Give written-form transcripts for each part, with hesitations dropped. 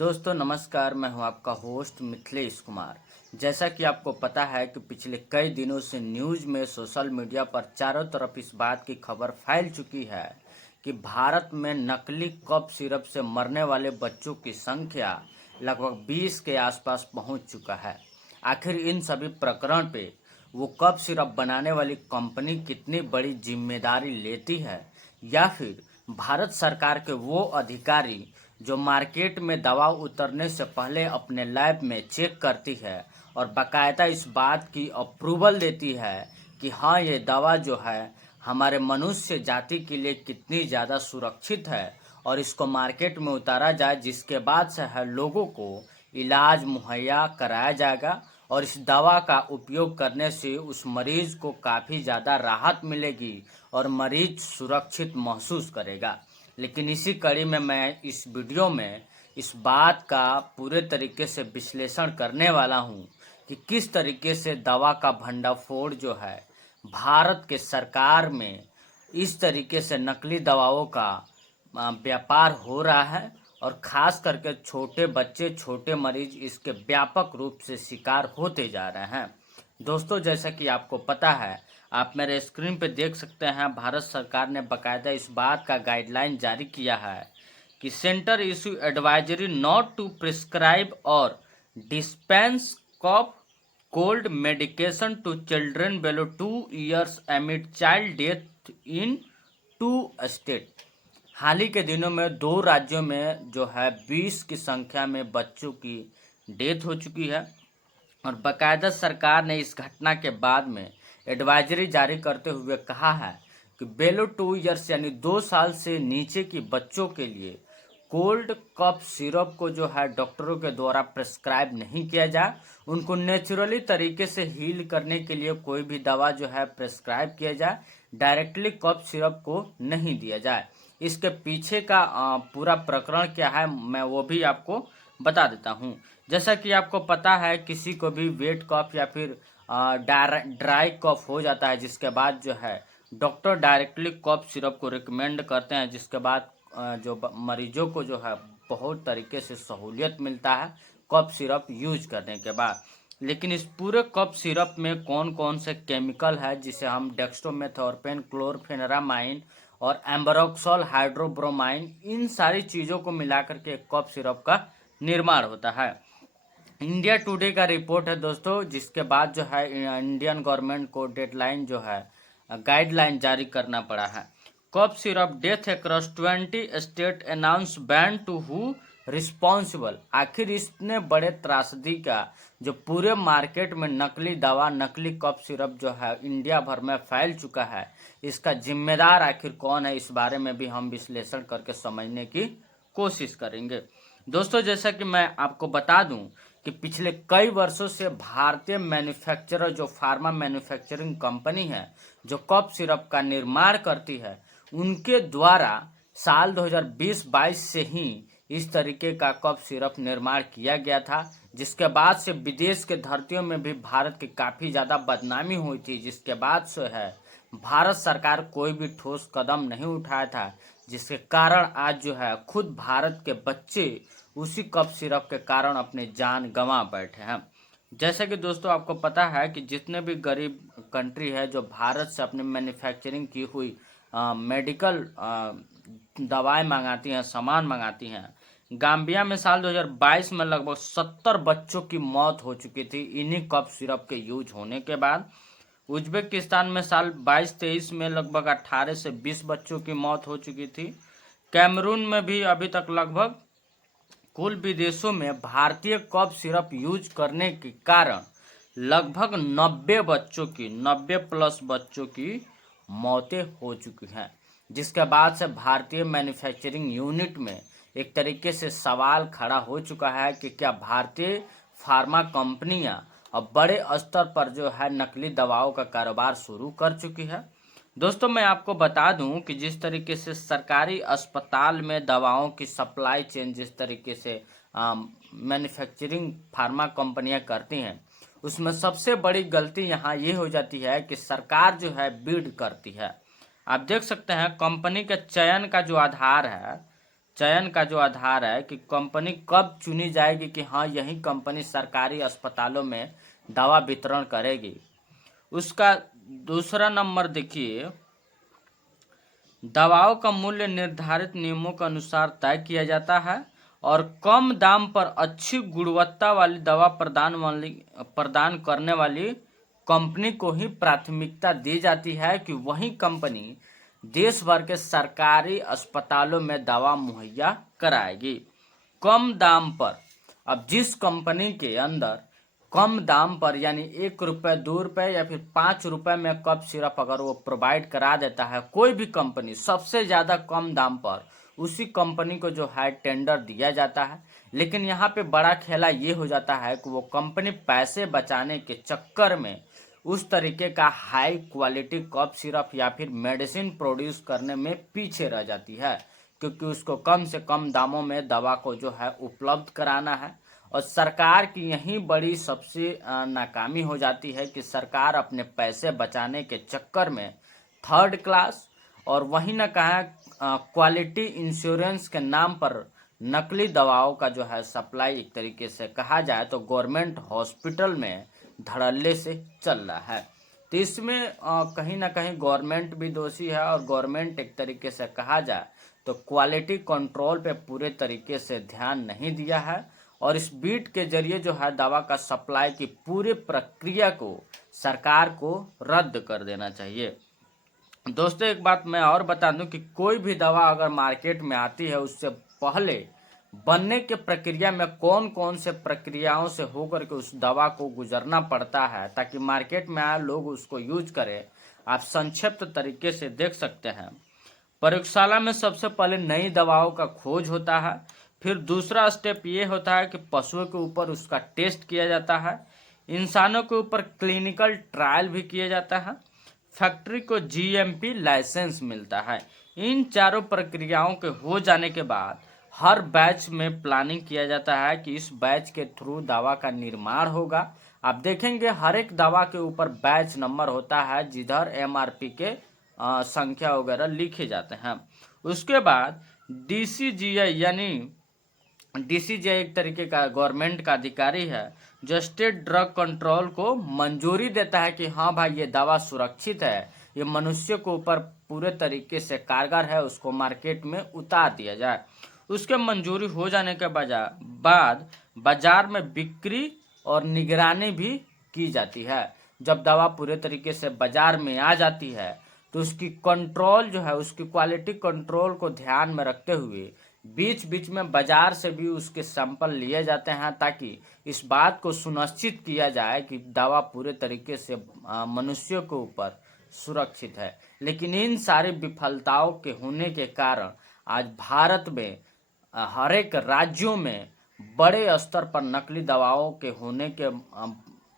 दोस्तों नमस्कार, मैं हूं आपका होस्ट मिथिलेश कुमार। जैसा कि आपको पता है कि पिछले कई दिनों से न्यूज़ में सोशल मीडिया पर चारों तरफ इस बात की खबर फैल चुकी है कि भारत में नकली कफ सिरप से मरने वाले बच्चों की संख्या लगभग 20 के आसपास पहुंच चुका है। आखिर इन सभी प्रकरण पे वो कफ सिरप बनाने वाली कंपनी कितनी बड़ी जिम्मेदारी लेती है, या फिर भारत सरकार के वो अधिकारी जो मार्केट में दवा उतरने से पहले अपने लैब में चेक करती है और बाकायदा इस बात की अप्रूवल देती है कि हाँ, ये दवा जो है हमारे मनुष्य जाति के लिए कितनी ज़्यादा सुरक्षित है और इसको मार्केट में उतारा जाए, जिसके बाद से है लोगों को इलाज मुहैया कराया जाएगा और इस दवा का उपयोग करने से उस मरीज को काफ़ी ज़्यादा राहत मिलेगी और मरीज सुरक्षित महसूस करेगा। लेकिन इसी कड़ी में मैं इस वीडियो में इस बात का पूरे तरीके से विश्लेषण करने वाला हूं कि किस तरीके से दवा का भंडाफोड़ जो है भारत के सरकार में इस तरीके से नकली दवाओं का व्यापार हो रहा है और ख़ास करके छोटे बच्चे, छोटे मरीज इसके व्यापक रूप से शिकार होते जा रहे हैं। दोस्तों, जैसा कि आपको पता है, आप मेरे स्क्रीन पे देख सकते हैं, भारत सरकार ने बाकायदा इस बात का गाइडलाइन जारी किया है कि centre issue advisory not to prescribe और dispense cough cold medication to children below 2 years amid child death in 2 state. हाल ही के दिनों में 2 राज्यों में जो है 20 की संख्या में बच्चों की डेथ हो चुकी है और बाकायदा सरकार ने इस घटना के बाद में एडवाइजरी जारी करते हुए कहा है कि बेलो 2 years यानी 2 साल से नीचे की बच्चों के लिए कोल्ड कफ सिरप को जो है डॉक्टरों के द्वारा प्रेस्क्राइब नहीं किया जाए। उनको नेचुरली तरीके से हील करने के लिए कोई भी दवा जो है प्रेस्क्राइब किया जाए, डायरेक्टली कफ सिरप को नहीं दिया जाए। इसके पीछे का पूरा प्रकरण क्या है मैं वो भी आपको बता देता हूँ। जैसा कि आपको पता है, किसी को भी वेट कफ या फिर ड्राई कफ हो जाता है, जिसके बाद जो है डॉक्टर डायरेक्टली कफ सिरप को रिकमेंड करते हैं, जिसके बाद जो मरीजों को जो है बहुत तरीके से सहूलियत मिलता है कफ सिरप यूज करने के बाद। लेकिन इस पूरे कफ सिरप में कौन कौन से केमिकल है, जिसे हम डेक्स्ट्रोमेथोर्पेन, क्लोरफेनेरामाइन और एम्बरोक्सोल हाइड्रोब्रोमाइन, इन सारी चीज़ों को मिलाकर के कफ सिरप का निर्माण होता है। इंडिया टुडे का रिपोर्ट है दोस्तों, जिसके बाद जो है इंडियन गवर्नमेंट को डेडलाइन जो है गाइडलाइन जारी करना पड़ा है। Cough syrup death across 20 state announce ban to who responsible. आखिर इतने बड़े त्रासदी का जो पूरे मार्केट में नकली दवा, नकली कफ सिरप जो है इंडिया भर में फैल चुका है, इसका जिम्मेदार आखिर कौन है, इस बारे में भी हम विश्लेषण करके समझने की कोशिश करेंगे। दोस्तों, जैसा कि मैं आपको बता दूं कि पिछले कई वर्षों से भारतीय मैन्युफैक्चरर, जो फार्मा मैन्युफैक्चरिंग कंपनी है जो कफ सिरप का निर्माण करती है, उनके द्वारा साल 2020-22 से ही इस तरीके का कफ सिरप निर्माण किया गया था, जिसके बाद से विदेश के धरतियों में भी भारत की काफ़ी ज़्यादा बदनामी हुई थी, जिसके बाद से है भारत सरकार कोई भी ठोस कदम नहीं उठाया था, जिसके कारण आज जो है खुद भारत के बच्चे उसी कफ सिरप के कारण अपनी जान गंवा बैठे हैं। जैसे कि दोस्तों आपको पता है कि जितने भी गरीब कंट्री है जो भारत से अपनी मैन्युफैक्चरिंग की हुई मेडिकल दवाएं मंगाती हैं, सामान मंगाती हैं, गाम्बिया में साल 2022 में लगभग 70 बच्चों की मौत हो चुकी थी इन्हीं कफ सिरप के यूज होने के बाद। उज्बेकिस्तान में साल 22-23 में लगभग 18 से 20 बच्चों की मौत हो चुकी थी। कैमरून में भी अभी तक लगभग कुल विदेशों में भारतीय कफ सिरप यूज करने के कारण लगभग 90 प्लस बच्चों की मौतें हो चुकी हैं, जिसके बाद से भारतीय मैन्युफैक्चरिंग यूनिट में एक तरीके से सवाल खड़ा हो चुका है कि क्या भारतीय फार्मा कंपनियां अब बड़े स्तर पर जो है नकली दवाओं का कारोबार शुरू कर चुकी है। दोस्तों, मैं आपको बता दूं कि जिस तरीके से सरकारी अस्पताल में दवाओं की सप्लाई चेन जिस तरीके से मैन्युफैक्चरिंग फार्मा कंपनियां करती हैं, उसमें सबसे बड़ी गलती यहाँ ये हो जाती है कि सरकार जो है बीड करती है। आप देख सकते हैं कंपनी के चयन का जो आधार है, चयन का जो आधार है कि कंपनी कब चुनी जाएगी कि हाँ यही कंपनी सरकारी अस्पतालों में दवा वितरण करेगी। उसका दूसरा नंबर देखिए, दवाओं का मूल्य निर्धारित नियमों के अनुसार तय किया जाता है और कम दाम पर अच्छी गुणवत्ता वाली दवा प्रदान करने वाली कंपनी को ही प्राथमिकता दी जाती है कि वही कंपनी देश भर के सरकारी अस्पतालों में दवा मुहैया कराएगी कम दाम पर। अब जिस कंपनी के अंदर कम दाम पर यानी 1 रुपये 2 रुपये या फिर 5 रुपये में कफ सिरप अगर वो प्रोवाइड करा देता है कोई भी कंपनी सबसे ज़्यादा कम दाम पर, उसी कंपनी को जो है टेंडर दिया जाता है। लेकिन यहाँ पे बड़ा खेला ये हो जाता है कि वो कंपनी पैसे बचाने के चक्कर में उस तरीके का हाई क्वालिटी कफ सिरप या फिर मेडिसिन प्रोड्यूस करने में पीछे रह जाती है, क्योंकि उसको कम से कम दामों में दवा को जो है उपलब्ध कराना है। और सरकार की यही बड़ी सबसे नाकामी हो जाती है कि सरकार अपने पैसे बचाने के चक्कर में थर्ड क्लास और वहीं न कहा क्वालिटी इंश्योरेंस के नाम पर नकली दवाओं का जो है सप्लाई एक तरीके से कहा जाए तो गवर्नमेंट हॉस्पिटल में धड़ल्ले से चल रहा है। तो इसमें कहीं ना कहीं गवर्नमेंट भी दोषी है और गवर्नमेंट एक तरीके से कहा जाए तो क्वालिटी कंट्रोल पे पूरे तरीके से ध्यान नहीं दिया है और इस बीट के जरिए जो है दवा का सप्लाई की पूरी प्रक्रिया को सरकार को रद्द कर देना चाहिए। दोस्तों एक बात मैं और बता दूं कि कोई भी दवा अगर मार्केट में आती है उससे पहले बनने के प्रक्रिया में कौन कौन से प्रक्रियाओं से होकर के उस दवा को गुजरना पड़ता है ताकि मार्केट में आए लोग उसको यूज करें, आप संक्षिप्त तरीके से देख सकते हैं। प्रयोगशाला में सबसे पहले नई दवाओं का खोज होता है, फिर दूसरा स्टेप ये होता है कि पशुओं के ऊपर उसका टेस्ट किया जाता है, इंसानों के ऊपर क्लिनिकल ट्रायल भी किया जाता है, फैक्ट्री को जीएमपी लाइसेंस मिलता है। इन चारों प्रक्रियाओं के हो जाने के बाद हर बैच में प्लानिंग किया जाता है कि इस बैच के थ्रू दवा का निर्माण होगा। आप देखेंगे हर एक दवा के ऊपर बैच नंबर होता है जिधर एमआरपी के संख्या वगैरह लिखे जाते हैं। उसके बाद डीसीजीआई यानी डीसीजीआई एक तरीके का गवर्नमेंट का अधिकारी है जो स्टेट ड्रग कंट्रोल को मंजूरी देता है कि हाँ भाई ये दवा सुरक्षित है, ये मनुष्य के ऊपर पूरे तरीके से कारगर है, उसको मार्केट में उतार दिया जाए। उसके मंजूरी हो जाने के बाद बाजार में बिक्री और निगरानी भी की जाती है। जब दवा पूरे तरीके से बाजार में आ जाती है तो उसकी कंट्रोल जो है उसकी क्वालिटी कंट्रोल को ध्यान में रखते हुए बीच बीच में बाजार से भी उसके सैंपल लिए जाते हैं ताकि इस बात को सुनिश्चित किया जाए कि दवा पूरे तरीके से मनुष्यों के ऊपर सुरक्षित है। लेकिन इन सारी विफलताओं के होने के कारण आज भारत में हर एक राज्यों में बड़े स्तर पर नकली दवाओं के होने के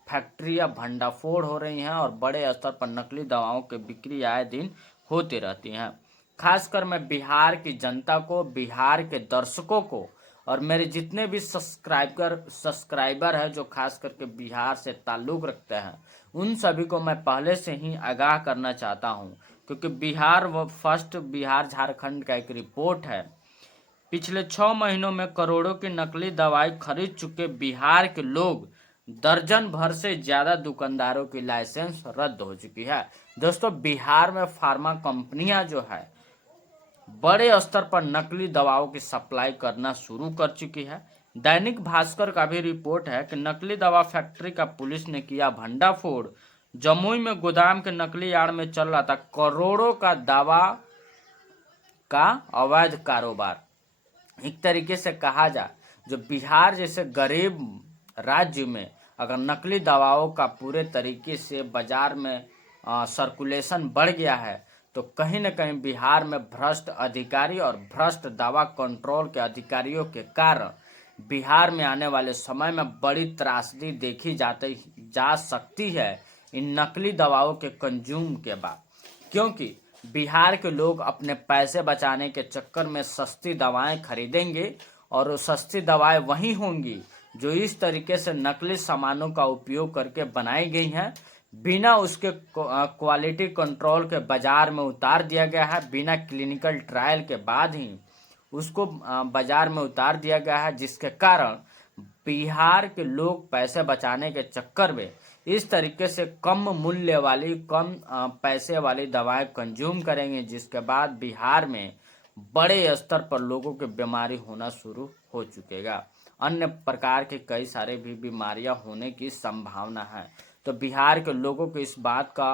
फैक्ट्रियां भंडाफोड़ हो रही हैं और बड़े स्तर पर नकली दवाओं के बिक्री आए दिन होती रहती हैं। खासकर मैं बिहार की जनता को, बिहार के दर्शकों को और मेरे जितने भी सब्सक्राइबर हैं जो खास करके बिहार से ताल्लुक़ रखते हैं उन सभी को मैं पहले से ही आगाह करना चाहता हूं, क्योंकि बिहार झारखंड का एक रिपोर्ट है। पिछले 6 महीनों में करोड़ों की नकली दवाई खरीद चुके बिहार के लोग दर्जन भर से ज्यादा दुकानदारों की लाइसेंस रद्द हो चुकी है। दोस्तों बिहार में फार्मा कंपनियां जो है बड़े स्तर पर नकली दवाओं की सप्लाई करना शुरू कर चुकी है। दैनिक भास्कर का भी रिपोर्ट है कि नकली दवा फैक्ट्री का पुलिस ने किया भंडाफोड़। जमुई में गोदाम के नकली आड़ में चल रहा था करोड़ों का दवा का अवैध कारोबार। एक तरीके से कहा जाए जो बिहार जैसे गरीब राज्य में अगर नकली दवाओं का पूरे तरीके से बाजार में सर्कुलेशन बढ़ गया है तो कहीं न कहीं बिहार में भ्रष्ट अधिकारी और भ्रष्ट दवा कंट्रोल के अधिकारियों के कारण बिहार में आने वाले समय में बड़ी त्रासदी देखी जा सकती है इन नकली दवाओं के कंज्यूम के बाद, क्योंकि बिहार के लोग अपने पैसे बचाने के चक्कर में सस्ती दवाएं खरीदेंगे और वो सस्ती दवाएं वही होंगी जो इस तरीके से नकली सामानों का उपयोग करके बनाई गई हैं, बिना उसके क्वालिटी कंट्रोल के बाजार में उतार दिया गया है, बिना क्लिनिकल ट्रायल के बाद ही उसको बाजार में उतार दिया गया है, जिसके कारण बिहार के लोग पैसे बचाने के चक्कर में इस तरीके से कम मूल्य वाली कम पैसे वाली दवाएं कंज्यूम करेंगे, जिसके बाद बिहार में बड़े स्तर पर लोगों की बीमारी होना शुरू हो चुकेगा। अन्य प्रकार के कई सारे भी बीमारियां होने की संभावना है। तो बिहार के लोगों को इस बात का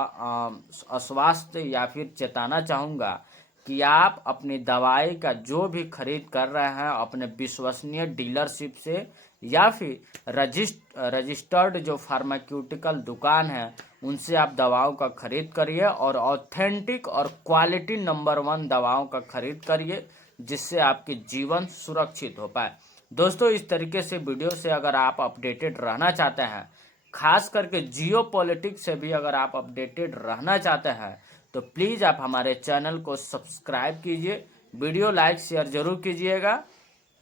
आश्वासन या फिर चेताना चाहूँगा कि आप अपनी दवाई का जो भी खरीद कर रहे हैं अपने विश्वसनीय डीलरशिप से या फिर रजिस्टर्ड जो फार्मास्यूटिकल दुकान है उनसे आप दवाओं का खरीद करिए और ऑथेंटिक और क्वालिटी नंबर 1 दवाओं का खरीद करिए, जिससे आपकी जीवन सुरक्षित हो पाए। दोस्तों, इस तरीके से वीडियो से अगर आप अपडेटेड रहना चाहते हैं, खास करके जियो पॉलिटिक्स से भी अगर आप अपडेटेड रहना चाहते हैं, तो प्लीज़ आप हमारे चैनल को सब्सक्राइब कीजिए, वीडियो लाइक शेयर जरूर कीजिएगा।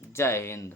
जय हिंद।